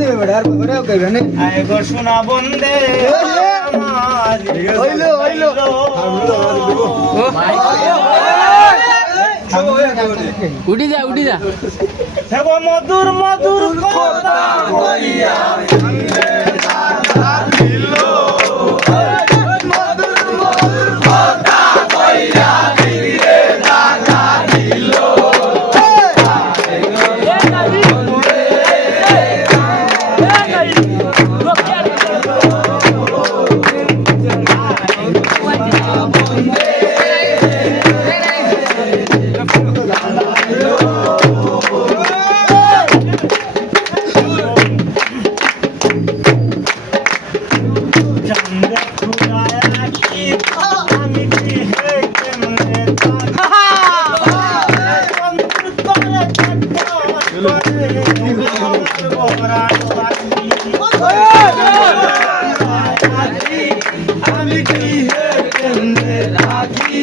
দেবে না। আয় গো সোনা বন্দে আমার হইল, হইল। উঠি যা উঠি যা। হেগো মধুর মধুর কথা কইয়া আমি কি হে কেমনে রাখি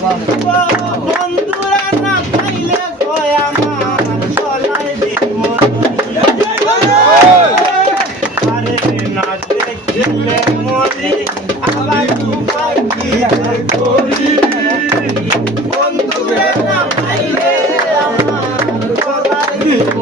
বন্ধুরা না খাইলে কয় আমার, চলাই দিব আরে না দেখিলে মরি আবার উপায় কি করি বন্ধুরা না খাইলে আমার, চলাই দিব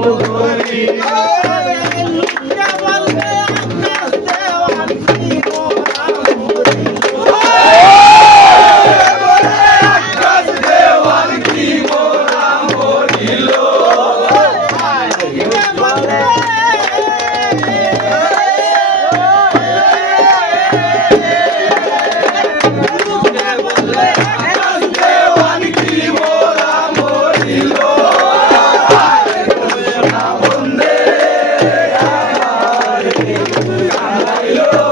Aleluya.